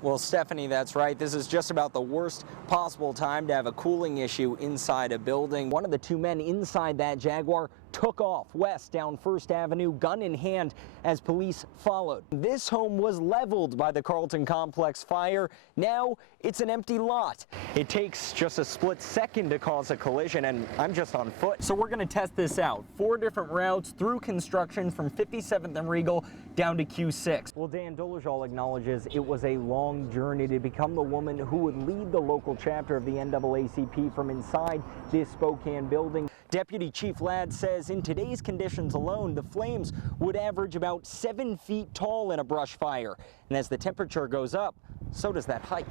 Well, Stephanie, that's right. This is just about the worst possible time to have a cooling issue inside a building. One of the two men inside that Jaguar took off west down First Avenue, gun in hand, as police followed. This home was leveled by the Carlton Complex fire. Now it's an empty lot. It takes just a split second to cause a collision, and I'm just on foot. So we're going to test this out. 4 different routes through construction from 57th and Regal down to Q6. Well, Dan Dolezal acknowledges it was a long journey to become the woman who would lead the local chapter of the NAACP from inside this Spokane building. Deputy Chief Ladd says in today's conditions alone, the flames would average about 7 feet tall in a brush fire. And as the temperature goes up, so does that height.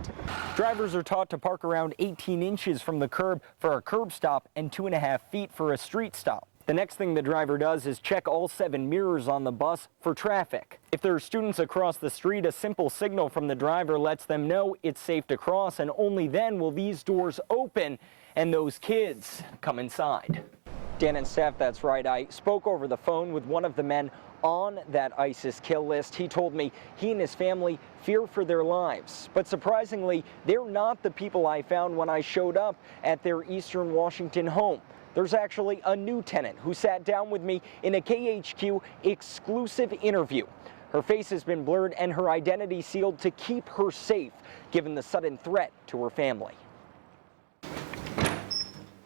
Drivers are taught to park around 18 inches from the curb for a curb stop and 2.5 feet for a street stop. The next thing the driver does is check all 7 mirrors on the bus for traffic. If there are students across the street, a simple signal from the driver lets them know it's safe to cross, and only then will these doors open and those kids come inside. Dan and Steph, that's right. I spoke over the phone with one of the men on that ISIS kill list. He told me he and his family fear for their lives. But surprisingly, they're not the people I found when I showed up at their Eastern Washington home. There's actually a new tenant who sat down with me in a KHQ exclusive interview. Her face has been blurred and her identity sealed to keep her safe, given the sudden threat to her family.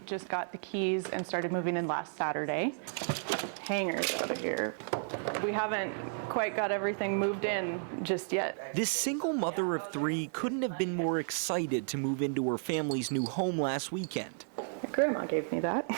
Just got the keys and started moving in last Saturday. Hangers out of here. We haven't quite got everything moved in just yet. This single mother of 3 couldn't have been more excited to move into her family's new home last weekend. My grandma gave me that.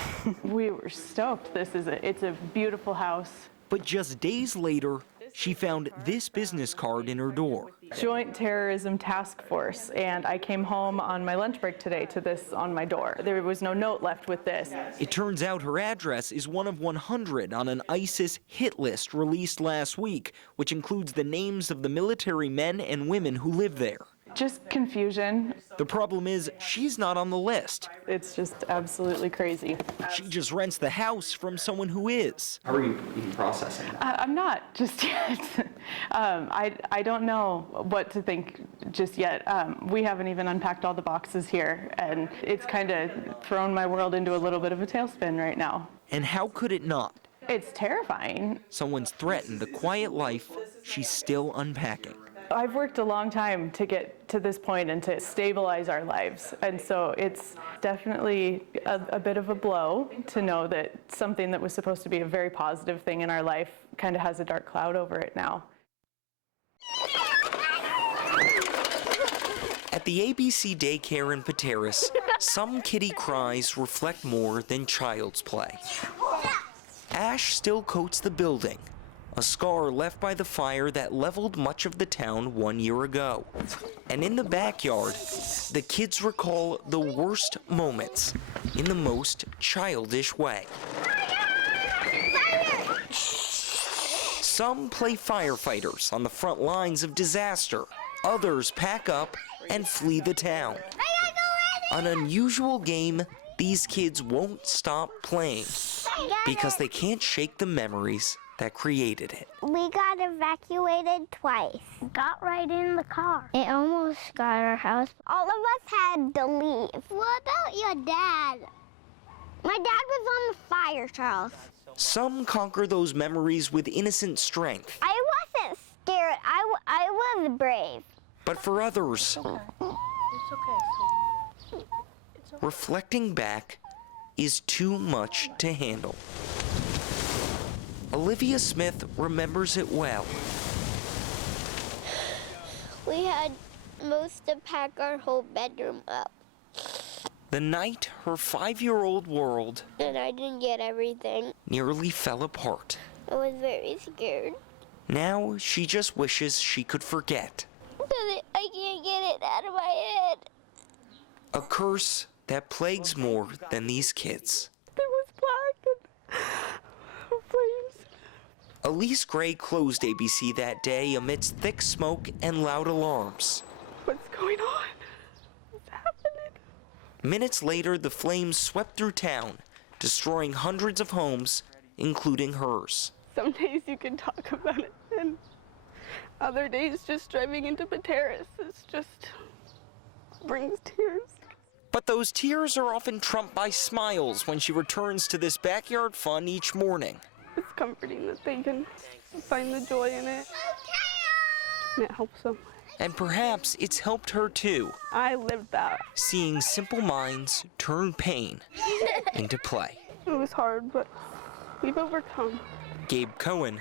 We were stoked. It's a beautiful house. But just days later, she found this business card in her door. Joint Terrorism Task Force, and I came home on my lunch break today to this on my door. There was no note left with this. It turns out her address is one of 100 on an ISIS hit list released last week, which includes the names of the military men and women who live there. Just confusion. The problem is she's not on the list. It's just absolutely crazy. She just rents the house from someone who is. How are you even processing that? I'm not just yet. I don't know what to think just yet. We haven't even unpacked all the boxes here, and it's kind of thrown my world into a little bit of a tailspin right now. And how could it not? It's terrifying. Someone's threatened the quiet life she's still unpacking. I've worked a long time to get to this point and to stabilize our lives. And so it's definitely a bit of a blow to know that something that was supposed to be a very positive thing in our life kind of has a dark cloud over it now. At the ABC daycare in Pateros, some kitty cries reflect more than child's play. Ash still coats the building, a scar left by the fire that leveled much of the town 1 year ago. And in the backyard, the kids recall the worst moments in the most childish way. Some play firefighters on the front lines of disaster. Others pack up and flee the town. An unusual game these kids won't stop playing because they can't shake the memories that created it. We got evacuated twice. Got right in the car. It almost got our house. All of us had to leave. What about your dad? My dad was on the fire, Charles. Some conquer those memories with innocent strength. I wasn't scared. I was brave. But for others, reflecting back is too much to handle. Olivia Smith remembers it well. We had most to pack our whole bedroom up. The night her 5-year-old world And I didn't get everything. nearly fell apart. I was very scared. Now she just wishes she could forget. But I can't get it out of my head. A curse that plagues more than these kids. It was black and flames. Elise Gray closed ABC that day amidst thick smoke and loud alarms. What's going on? What's happening? Minutes later, the flames swept through town, destroying hundreds of homes, including hers. Some days you can talk about it and Other days just driving into Pateras, it's just brings tears. But those tears are often trumped by smiles when she returns to this backyard fun each morning. It's comforting that they can find the joy in it. And it helps them. And perhaps it's helped her too, I lived that. seeing simple minds turn pain into play. It was hard, but we've overcome. Gabe Cohen,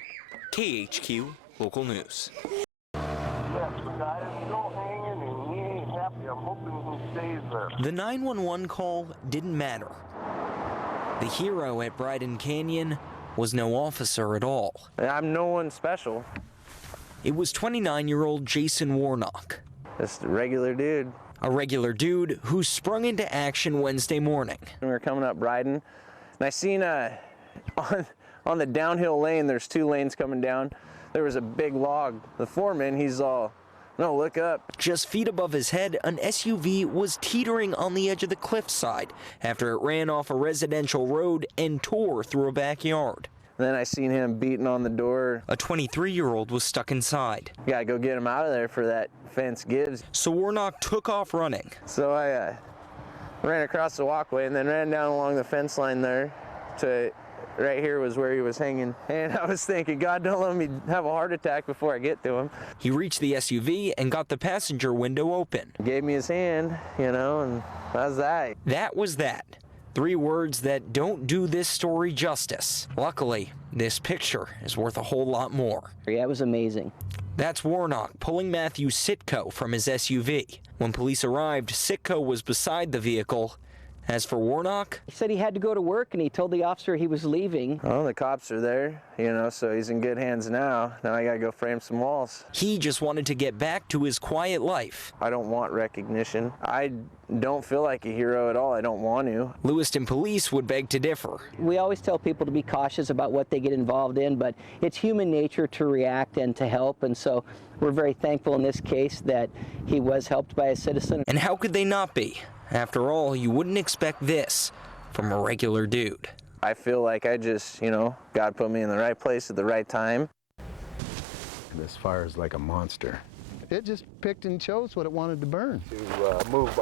KHQ Local News. Yes, the guy is still hanging and he ain't happy. I'm hoping he stays there. The 911 call didn't matter. The hero at Bryden Canyon was no officer at all. I'm no one special. It was 29-year-old Jason Warnock. Just a regular dude. A regular dude who sprung into action Wednesday morning. We were coming up Bryden, and I seen on the downhill lane, there's 2 lanes coming down, there was a big log. The foreman, he's all, no, look up. Just feet above his head, an SUV was teetering on the edge of the cliffside after it ran off a residential road and tore through a backyard. And then I seen him beating on the door. A 23-year-old was stuck inside. Gotta go get him out of there for that fence gives. So Warnock took off running. So I ran across the walkway and then ran down along the fence line there to right here was where he was hanging. And I was thinking, God, don't let me have a heart attack before I get to him. He reached the SUV and got the passenger window open. Gave me his hand, you know, and that's that. That was that. 3 words that don't do this story justice. Luckily, this picture is worth a whole lot more. Yeah, it was amazing. That's Warnock pulling Matthew Sitko from his SUV. When police arrived, Sitko was beside the vehicle. As for Warnock, He said he had to go to work, and he told the officer he was leaving. Well, the cops are there, you know, so he's in good hands now. Now I gotta go frame some walls. he just wanted to get back to his quiet life. I don't want recognition. I don't feel like a hero at all. I don't want to. Lewiston police would beg to differ. We always tell people to be cautious about what they get involved in, but it's human nature to react and to help, and so we're very thankful in this case that he was helped by a citizen. And how could they not be? After all, you wouldn't expect this from a regular dude. I feel like I just, you know, God put me in the right place at the right time. This fire is like a monster. It just picked and chose what it wanted to burn.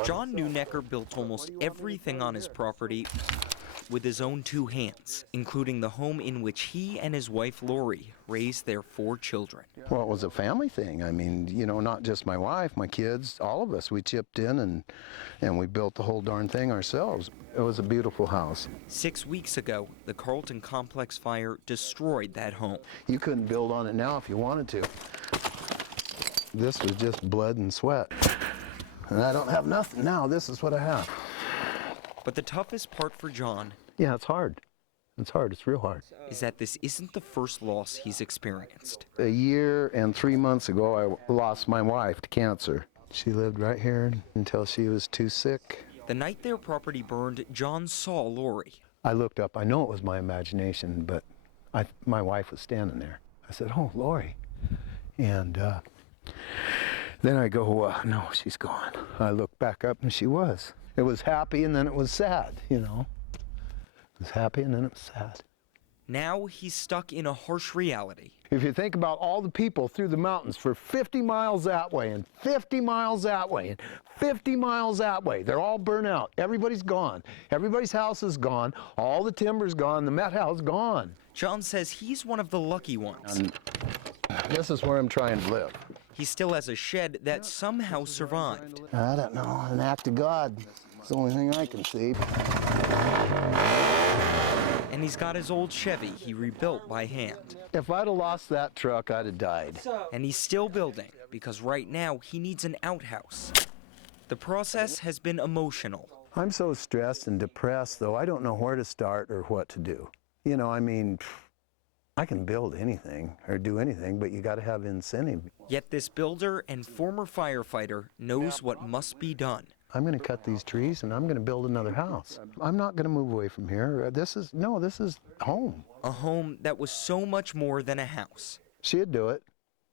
John Neunecker built almost everything on his property with his own 2 hands, including the home in which he and his wife Lori raised their 4 children. Well, it was a family thing. I mean, you know, not just my wife, my kids, all of us. We chipped in and we built the whole darn thing ourselves. It was a beautiful house. 6 weeks ago, the Carlton Complex fire destroyed that home. You couldn't build on it now if you wanted to. This was just blood and sweat. And I don't have nothing now. This is what I have. But the toughest part for John, Yeah, it's hard. It's hard. It's real hard. is that this isn't the first loss he's experienced. A year and 3 months ago, I lost my wife to cancer. She lived right here until she was too sick. The night their property burned, John saw Lori. I looked up. I know it was my imagination, but my wife was standing there. I said, "Oh, Lori." And then I go, "No, she's gone." I looked back up, and she was. It was happy, and then it was sad, you know. It was happy, and then it was sad. Now he's stuck in a harsh reality. If you think about all the people through the mountains for 50 miles that way, and 50 miles that way, and 50 miles that way, they're all burnt out. Everybody's gone. Everybody's house is gone. All the timber's gone. The Met House gone. John says he's one of the lucky ones. And this is where I'm trying to live. He still has a shed that somehow survived. I don't know. An act of God. It's the only thing I can see. And he's got his old Chevy he rebuilt by hand. If I'd have lost that truck, I'd have died. And he's still building because right now he needs an outhouse. The process has been emotional. I'm so stressed and depressed, though, I don't know where to start or what to do. You know, I mean, I can build anything or do anything, but you got to have incentive. Yet this builder and former firefighter knows what must be done. I'm going to cut these trees and I'm going to build another house. I'm not going to move away from here. This is home. A home that was so much more than a house. She'd do it.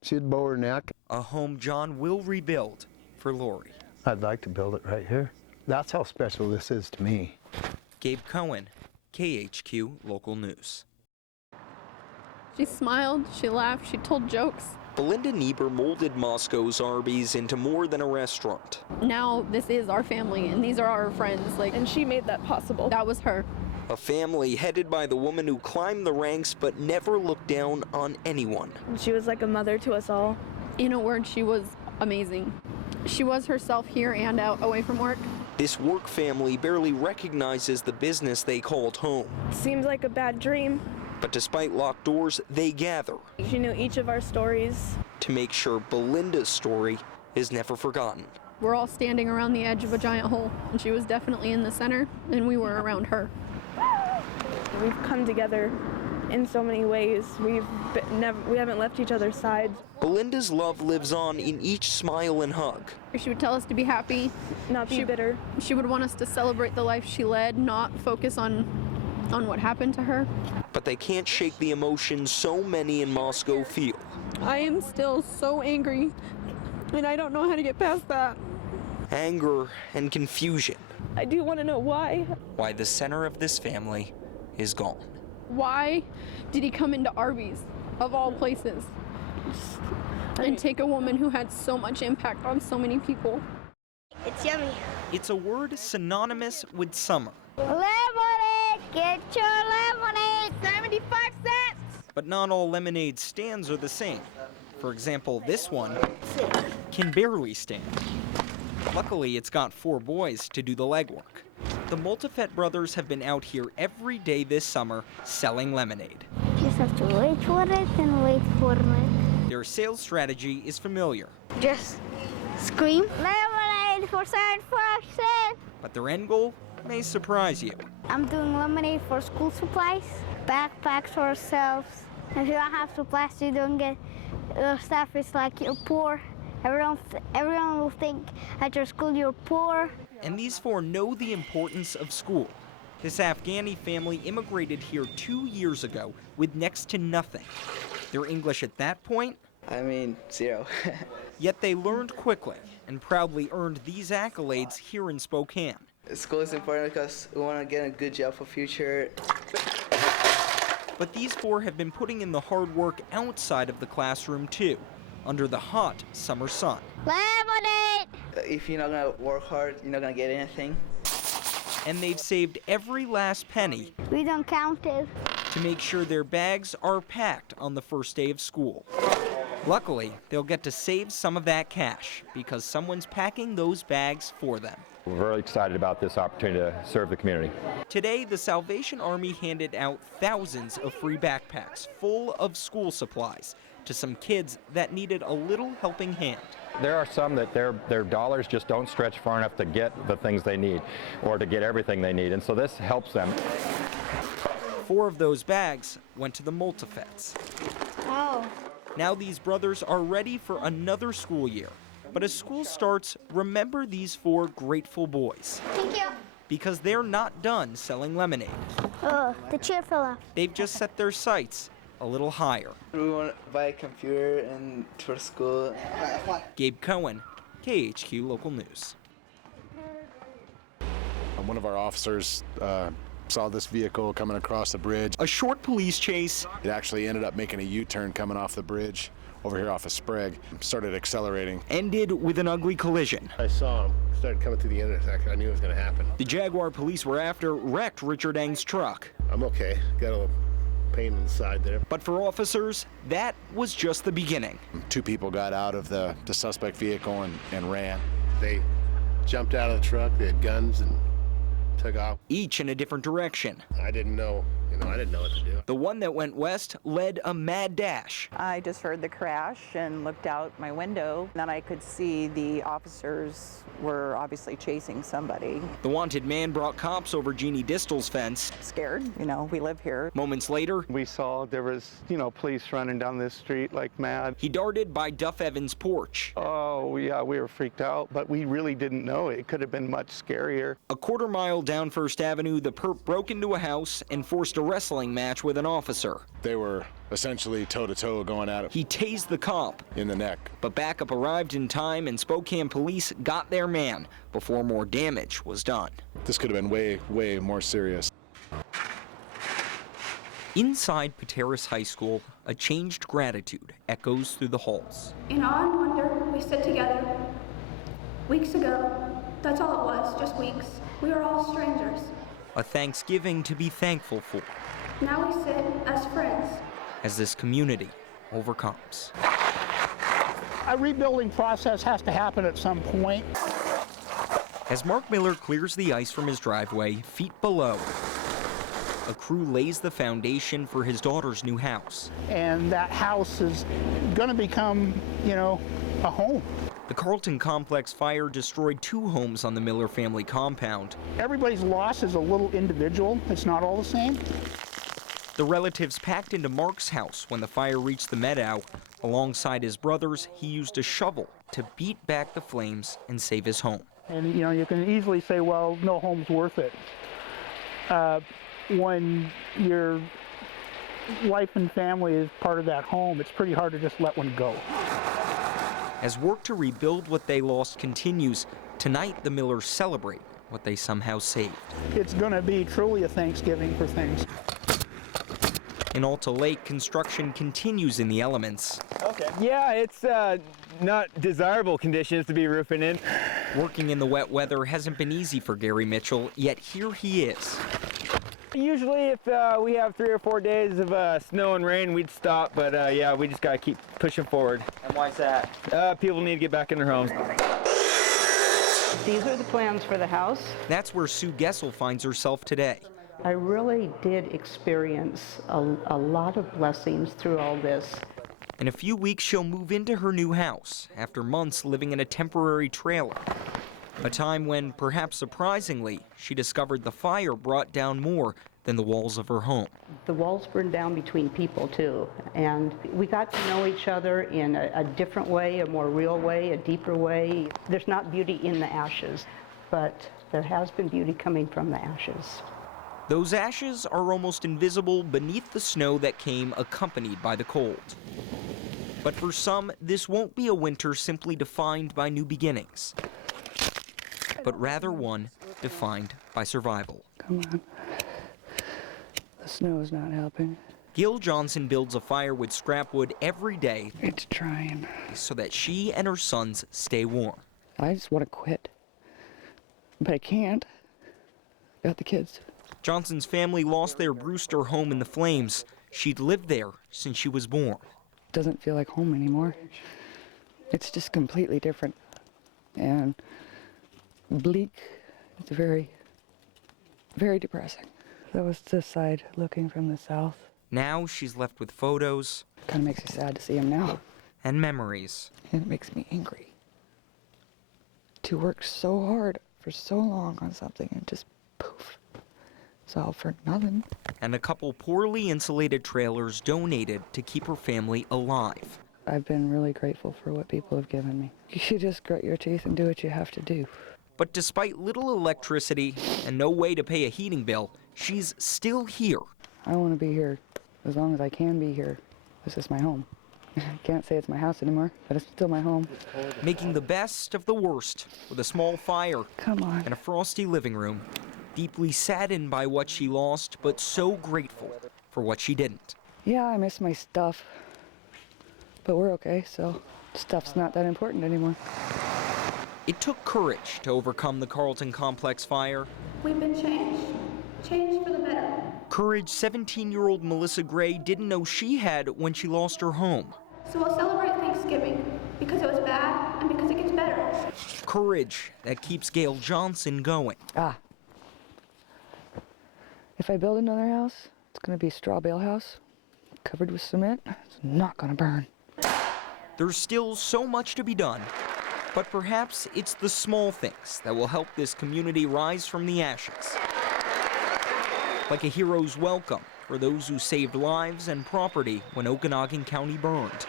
She'd bow her neck. A home John will rebuild for Lori. I'd like to build it right here. That's how special this is to me. Gabe Cohen, KHQ Local News. She smiled, she laughed, she told jokes. Belinda Niebuhr molded Moscow's Arby's into more than a restaurant. Now this is our family and these are our friends. And she made that possible. That was her. A family headed by the woman who climbed the ranks but never looked down on anyone. She was like a mother to us all. In a word, she was amazing. She was herself here and out away from work. This work family barely recognizes the business they called home. Seems like a bad dream. But despite locked doors, they gather. She knew each of our stories. To make sure Belinda's story is never forgotten. We're all standing around the edge of a giant hole, and she was definitely in the center, and we were around her. We've come together in so many ways. We haven't left each other's sides. Belinda's love lives on in each smile and hug. She would tell us to be happy, not be bitter. She would want us to celebrate the life she led, not focus on what happened to her. But they can't shake the emotions so many in Moscow feel. I am still so angry, and I don't know how to get past that. Anger and confusion. I do want to know why. Why the center of this family is gone. Why did he come into Arby's, of all places, and take a woman who had so much impact on so many people? It's yummy. It's a word synonymous with summer. Lemonade, get your lemonade. 75 cents. But not all lemonade stands are the same. For example, this one can barely stand. Luckily, it's got 4 boys to do the legwork. The Multifet brothers have been out here every day this summer selling lemonade. You just have to wait for it and wait for it. Their sales strategy is familiar, Just scream, lemonade for 75 cents. but their end goal may surprise you. I'm doing lemonade for school supplies, backpacks for ourselves. If you don't have supplies, you don't get stuff. It's like you're poor. Everyone will think at your school you're poor. And these 4 know the importance of school. This Afghani family immigrated here 2 years ago with next to nothing. Their English at that point? 0. Yet they learned quickly and proudly earned these accolades here in Spokane. School is important because we want to get a good job for future. But these 4 have been putting in the hard work outside of the classroom too, under the hot summer sun. Lemonade! If you're not going to work hard, you're not going to get anything. And they've saved every last penny We don't count it. to make sure their bags are packed on the first day of school. Luckily, they'll get to save some of that cash because someone's packing those bags for them. We're very excited about this opportunity to serve the community. Today, the Salvation Army handed out thousands of free backpacks full of school supplies to some kids that needed a little helping hand. There are some that their dollars just don't stretch far enough to get the things they need or to get everything they need, and so this helps them. 4 of those bags went to the Multifets. Oh. Now these brothers are ready for another school year. But as school starts, remember these 4 grateful boys. Thank you. Because they're not done selling lemonade. Oh, the chair fell off. They've just set their sights a little higher. We want to buy a computer and for school. Gabe Cohen, KHQ Local News. One of our officers saw this vehicle coming across the bridge. A short police chase. It actually ended up making a U-turn coming off the bridge over here off of Sprague. Started accelerating. Ended with an ugly collision. I saw him. Started coming through the intersection. I knew it was going to happen. The Jaguar police were after wrecked Richard Eng's truck. I'm okay. Got a little pain in the side there. But for officers, that was just the beginning. 2 people got out of the suspect vehicle and ran. They jumped out of the truck. They had guns and took off. Each in a different direction. I didn't know what to do. The one that went west led a mad dash. I just heard the crash and looked out my window. Then I could see the officers were obviously chasing somebody. The wanted man brought cops over Jeannie Distel's fence. Scared, we live here. Moments later, we saw there was, police running down this street like mad. He darted by Duff Evans' porch. Oh, yeah, we were freaked out, but we really didn't know. It could have been much scarier. A quarter mile down First Avenue, the perp broke into a house and forced a wrestling match with an officer. They were essentially toe-to-toe going at it. He tased the cop in the neck. But backup arrived in time and Spokane police got their man before more damage was done. This could have been way, way more serious. Inside Pateros High School, a changed gratitude echoes through the halls. In awe and wonder, we sit together. Weeks ago, that's all it was, just weeks. We were all strangers. A Thanksgiving to be thankful for. Now we sit as friends. As this community overcomes. A rebuilding process has to happen at some point. As Mark Miller clears the ice from his driveway, feet below, a crew lays the foundation for his daughter's new house. And that house is going to become, a home. The Carlton Complex fire destroyed 2 homes on the Miller family compound. Everybody's loss is a little individual. It's not all the same. The relatives packed into Mark's house when the fire reached the meadow. Alongside his brothers, he used a shovel to beat back the flames and save his home. And, you can easily say, well, no home's worth it. When your life and family is part of that home, it's pretty hard to just let one go. As work to rebuild what they lost continues, tonight the Millers celebrate what they somehow saved. It's going to be truly a Thanksgiving for things. In Alta Lake, construction continues in the elements. Okay. Yeah, it's not desirable conditions to be roofing in. Working in the wet weather hasn't been easy for Gary Mitchell, yet here he is. Usually if we have 3 or 4 days of snow and rain, we'd stop, but yeah, we just gotta keep pushing forward. And why's that? People need to get back in their homes. These are the plans for the house. That's where Sue Gessel finds herself today. I really did experience a lot of blessings through all this. In a few weeks, she'll move into her new house after months living in a temporary trailer. A time when, perhaps surprisingly, she discovered the fire brought down more than the walls of her home. The walls burned down between people, too, and we got to know each other in a different way, a more real way, a deeper way. There's not beauty in the ashes, but there has been beauty coming from the ashes. Those ashes are almost invisible beneath the snow that came accompanied by the cold. But for some, this won't be a winter simply defined by new beginnings, but rather one defined by survival. Come on. The snow is not helping. Gil Johnson builds a fire with scrap wood every day. It's trying. So that she and her sons stay warm. I just want to quit, but I can't. Got the kids. Johnson's family lost their Brewster home in the flames. She'd lived there since she was born. Doesn't feel like home anymore. It's just completely different and bleak. It's very, very depressing. That was this side looking from the south. Now she's left with photos. Kind of makes me sad to see them now. And memories. And it makes me angry to work so hard for so long on something and just poof. It's all for nothing. And a couple poorly insulated trailers donated to keep her family alive. I've been really grateful for what people have given me. You just grit your teeth and do what you have to do. But despite little electricity and no way to pay a heating bill, she's still here. I want to be here as long as I can be here. This is my home. I can't say it's my house anymore, but it's still my home. Making the best of the worst with a small fire and a frosty living room. Deeply saddened by what she lost, but so grateful for what she didn't. Yeah, I miss my stuff, but we're okay, so stuff's not that important anymore. It took courage to overcome the Carlton Complex fire. We've been changed for the better. Courage 17-year-old Melissa Gray didn't know she had when she lost her home. So we'll celebrate Thanksgiving because it was bad and because it gets better. Courage that keeps Gail Johnson going. If I build another house, it's going to be a straw bale house, covered with cement. It's not going to burn. There's still so much to be done, but perhaps it's the small things that will help this community rise from the ashes. Like a hero's welcome for those who saved lives and property when Okanagan County burned,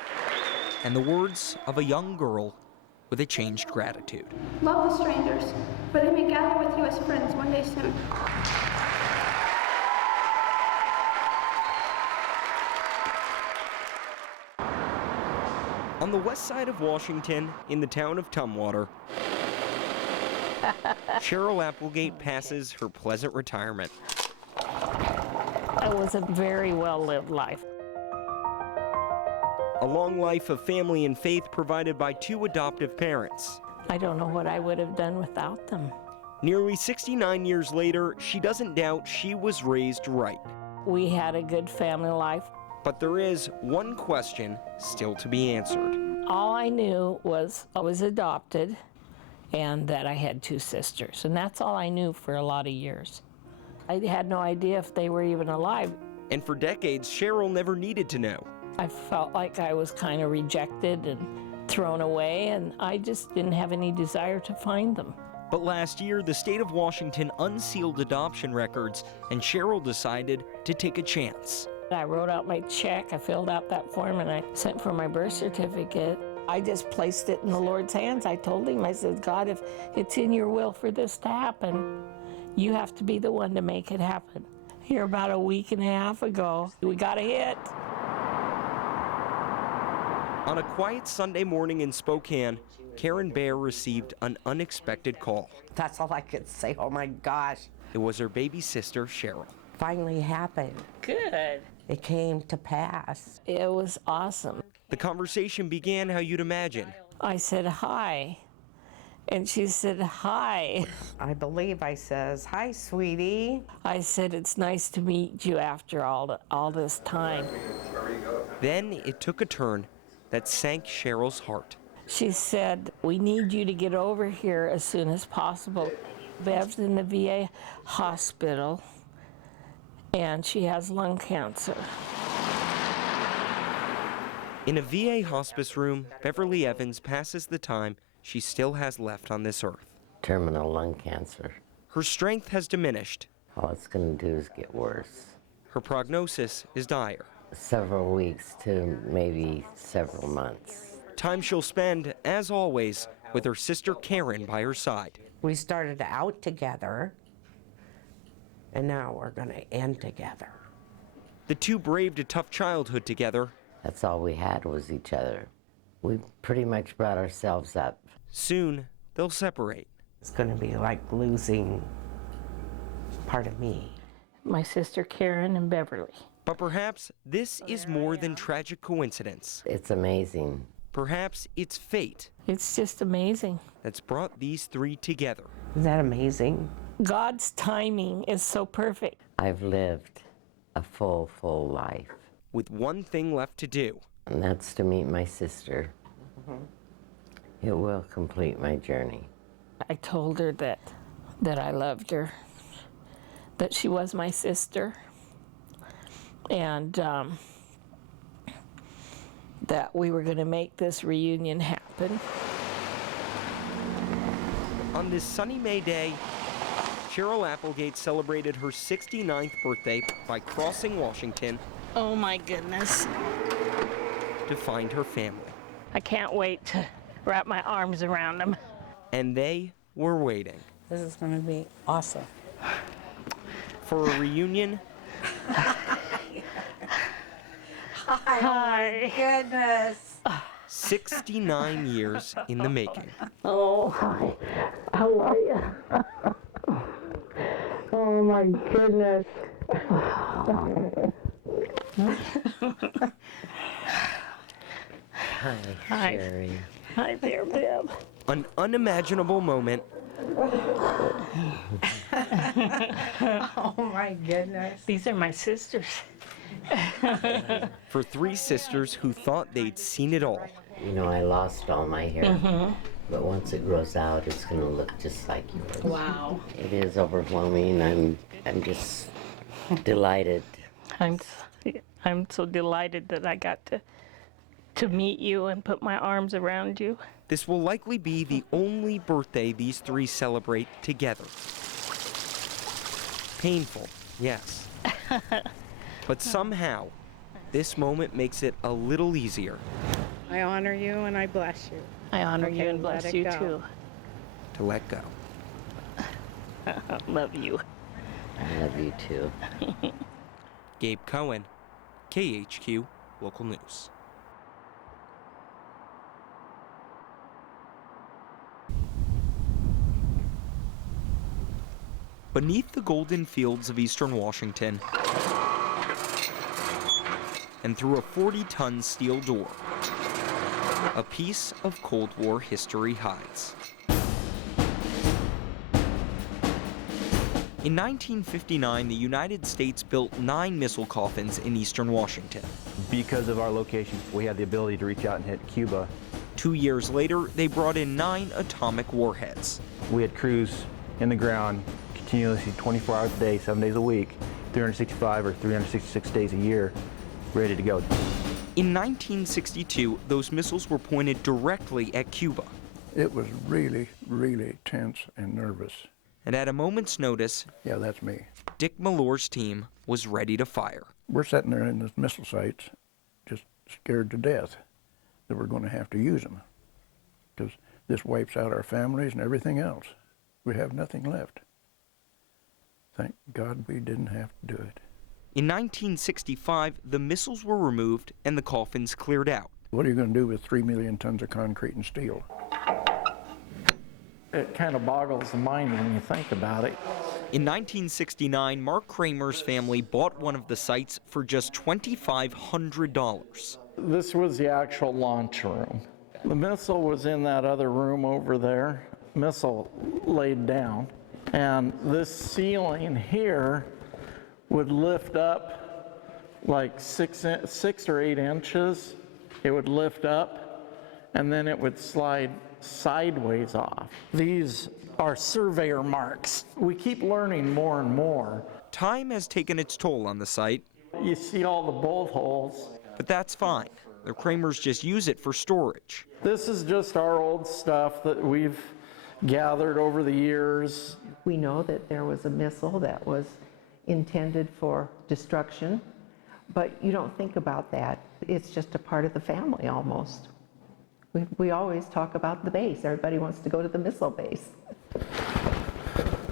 and the words of a young girl with a changed gratitude. Love the strangers, for they may gather with you as friends one day soon. On the west side of Washington, in the town of Tumwater, Cheryl Applegate passes her pleasant retirement. It was a very well-lived life. A long life of family and faith provided by 2 adoptive parents. I don't know what I would have done without them. Nearly 69 years later, she doesn't doubt she was raised right. We had a good family life. But there is one question still to be answered. All I knew was I was adopted and that I had 2 sisters. And that's all I knew for a lot of years. I had no idea if they were even alive. And for decades, Cheryl never needed to know. I felt like I was kind of rejected and thrown away, and I just didn't have any desire to find them. But last year, the state of Washington unsealed adoption records, and Cheryl decided to take a chance. I wrote out my check, I filled out that form, and I sent for my birth certificate. I just placed it in the Lord's hands. I told him, I said, God, if it's in your will for this to happen, you have to be the one to make it happen. Here about a week and a half ago, we got a hit. On a quiet Sunday morning in Spokane, Karen Baer received an unexpected call. That's all I could say. Oh my gosh. It was her baby sister, Cheryl. Finally happened. Good. It came to pass. It was awesome. The conversation began how you'd imagine. I said, hi. And she said, hi. I believe I says, hi, sweetie. I said, it's nice to meet you after all this time. Then it took a turn that sank Cheryl's heart. She said, we need you to get over here as soon as possible. Bev's in the VA hospital, and she has lung cancer. In a VA hospice room, Beverly Evans passes the time she still has left on this earth. Terminal lung cancer. Her strength has diminished. All it's going to do is get worse. Her prognosis is dire. Several weeks to maybe several months. Time she'll spend, as always, with her sister Karen by her side. We started out together, and now we're going to end together. The 2 braved a tough childhood together. That's all we had was each other. We pretty much brought ourselves up. Soon, they'll separate. It's going to be like losing part of me. My sister Karen and Beverly. But perhaps this is more than tragic coincidence. It's amazing. Perhaps it's fate. It's just amazing. That's brought these 3 together. Isn't that amazing? God's timing is so perfect. I've lived a full life. With one thing left to do. And that's to meet my sister. It will complete my journey. I told her that I loved her, that she was my sister, and that we were going to make this reunion happen. On this sunny May day, Cheryl Applegate celebrated her 69th birthday by crossing Washington. Oh my goodness. To find her family. I can't wait to wrap my arms around them. And they were waiting. This is going to be awesome. For a reunion. Hi. Goodness. 69 years in the making. Oh, hi. How are you? Oh my goodness. Hi, Sherry. Hi there, Bev. An unimaginable moment. Oh my goodness. These are my sisters. For 3 sisters who thought they'd seen it all. You know, I lost all my hair. But once it grows out, it's going to look just like yours. Wow. It is overwhelming. I'm just delighted. I'm so delighted that I got to meet you and put my arms around you. This will likely be the only birthday these 3 celebrate together. Painful, yes. But somehow, this moment makes it a little easier. I honor you and I bless you. I honor you and bless you too. To let go. Love you. I love you too. Gabe Cohen, KHQ Local News. Beneath the golden fields of eastern Washington, and through a 40-ton steel door. A piece of Cold War history hides. In 1959, the United States built 9 missile coffins in eastern Washington. Because of our location, we had the ability to reach out and hit Cuba. 2 years later, they brought in 9 atomic warheads. We had crews in the ground continuously 24 hours a day, 7 days a week, 365 or 366 days a year, ready to go. In 1962, those missiles were pointed directly at Cuba. It was really, really tense and nervous. And at a moment's notice, yeah, that's me. Dick Mallore's team was ready to fire. We're sitting there in the missile sites, just scared to death that we're going to have to use them, because this wipes out our families and everything else. We have nothing left. Thank God we didn't have to do it. In 1965, the missiles were removed and the coffins cleared out. What are you going to do with 3 million tons of concrete and steel? It kind of boggles the mind when you think about it. In 1969, Mark Kramer's family bought one of the sites for just $2,500. This was the actual launch room. The missile was in that other room over there. Missile laid down. And this ceiling here would lift up like 6 or 8 inches. It would lift up, and then it would slide sideways off. These are surveyor marks. We keep learning more and more. Time has taken its toll on the site. You see all the bolt holes. But that's fine. The Kramers just use it for storage. This is just our old stuff that we've gathered over the years. We know that there was a missile that was intended for destruction, but you don't think about that. It's just a part of the family almost. We always talk about the base. Everybody wants to go to the missile base.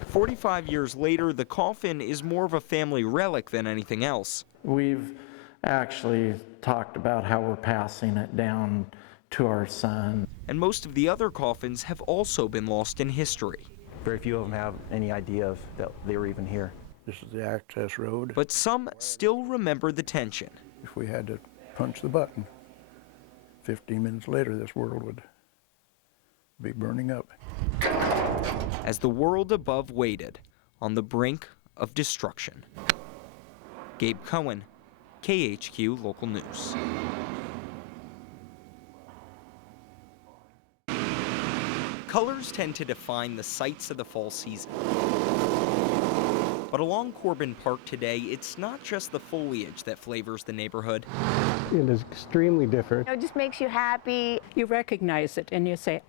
45 years later, the coffin is more of a family relic than anything else. We've actually talked about how we're passing it down to our son. And most of the other coffins have also been lost in history. Very few of them have any idea of that they were even here. This is the access road. But some still remember the tension. If we had to punch the button, 15 minutes later, this world would be burning up. As the world above waited on the brink of destruction. Gabe Cohen, KHQ Local News. Colors tend to define the sights of the fall season. But along Corbin Park today, it's not just the foliage that flavors the neighborhood. It is extremely different. It just makes you happy. You recognize it and you say,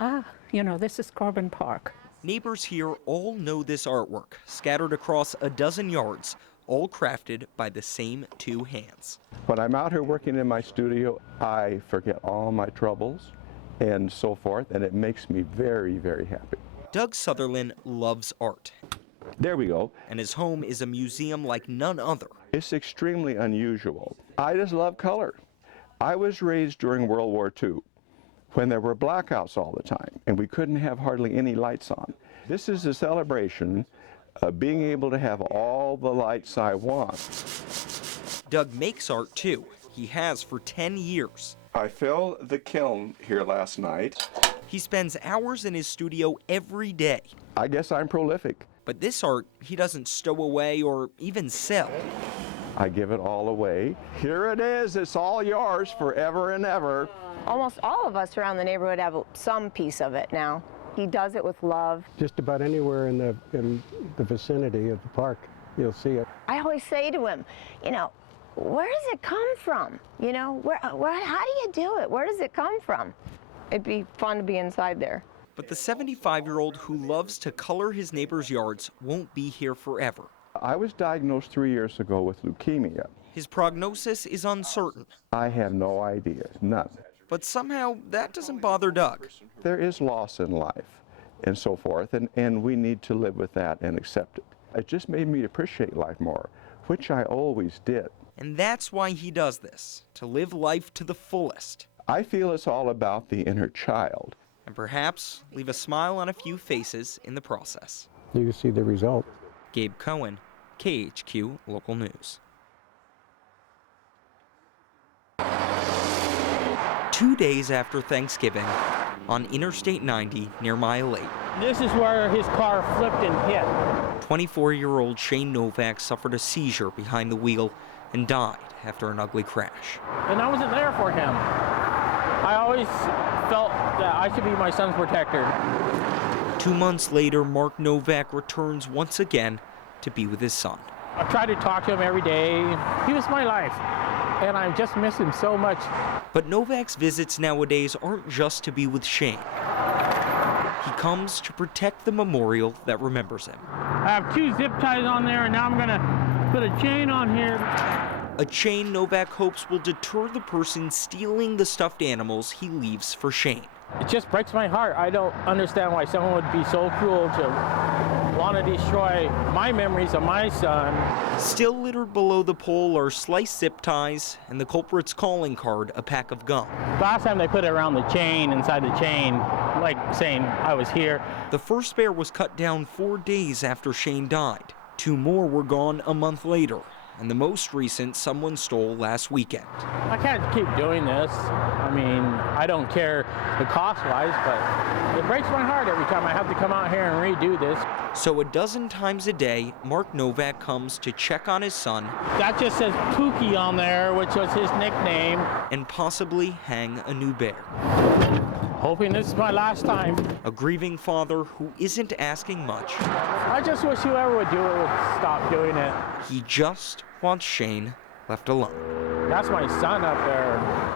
this is Corbin Park. Neighbors here all know this artwork, scattered across a dozen yards, all crafted by the same 2 hands. When I'm out here working in my studio, I forget all my troubles and so forth, and it makes me very, very happy. Doug Sutherland loves art. There we go. And his home is a museum like none other. It's extremely unusual. I just love color. I was raised during World War II when there were blackouts all the time and we couldn't have hardly any lights on. This is a celebration of being able to have all the lights I want. Doug makes art too. He has for 10 years. I filled the kiln here last night. He spends hours in his studio every day. I guess I'm prolific. But this art, he doesn't stow away or even sell. I give it all away. Here it is. It's all yours forever and ever. Almost all of us around the neighborhood have some piece of it now. He does it with love. Just about anywhere in the vicinity of the park, you'll see it. I always say to him, where does it come from? How do you do it? Where does it come from? It'd be fun to be inside there. But the 75-year-old who loves to color his neighbors' yards won't be here forever. I was diagnosed 3 years ago with leukemia. His prognosis is uncertain. I have no idea, none. But somehow that doesn't bother Doug. There is loss in life and so forth, and we need to live with that and accept it. It just made me appreciate life more, which I always did. And that's why he does this, to live life to the fullest. I feel it's all about the inner child. And perhaps leave a smile on a few faces in the process. You can see the result. Gabe Cohen, KHQ Local News. 2 days after Thanksgiving on Interstate 90 near Mile 8. This is where his car flipped and hit. 24-year-old Shane Novak suffered a seizure behind the wheel and died after an ugly crash. And I wasn't there for him. I always felt that I should be my son's protector. 2 months later, Mark Novak returns once again to be with his son. I try to talk to him every day. He was my life, and I just miss him so much. But Novak's visits nowadays aren't just to be with Shane. He comes to protect the memorial that remembers him. I have 2 zip ties on there, and now I'm gonna put a chain on here. A chain Novak hopes will deter the person stealing the stuffed animals he leaves for Shane. It just breaks my heart. I don't understand why someone would be so cruel to want to destroy my memories of my son. Still littered below the pole are sliced zip ties and the culprit's calling card, a pack of gum. Last time they put it around the chain, inside the chain, like saying I was here. The first bear was cut down 4 days after Shane died. 2 more were gone a month later, and the most recent someone stole last weekend. I can't keep doing this. I mean, I don't care the cost-wise, but it breaks my heart every time I have to come out here and redo this. So 12 times a day, Mark Novak comes to check on his son. That just says Pookie on there, which was his nickname. And possibly hang a new bear. Hoping this is my last time. A grieving father who isn't asking much. I just wish whoever would do it would stop doing it. He just wants Shane left alone. That's my son up there.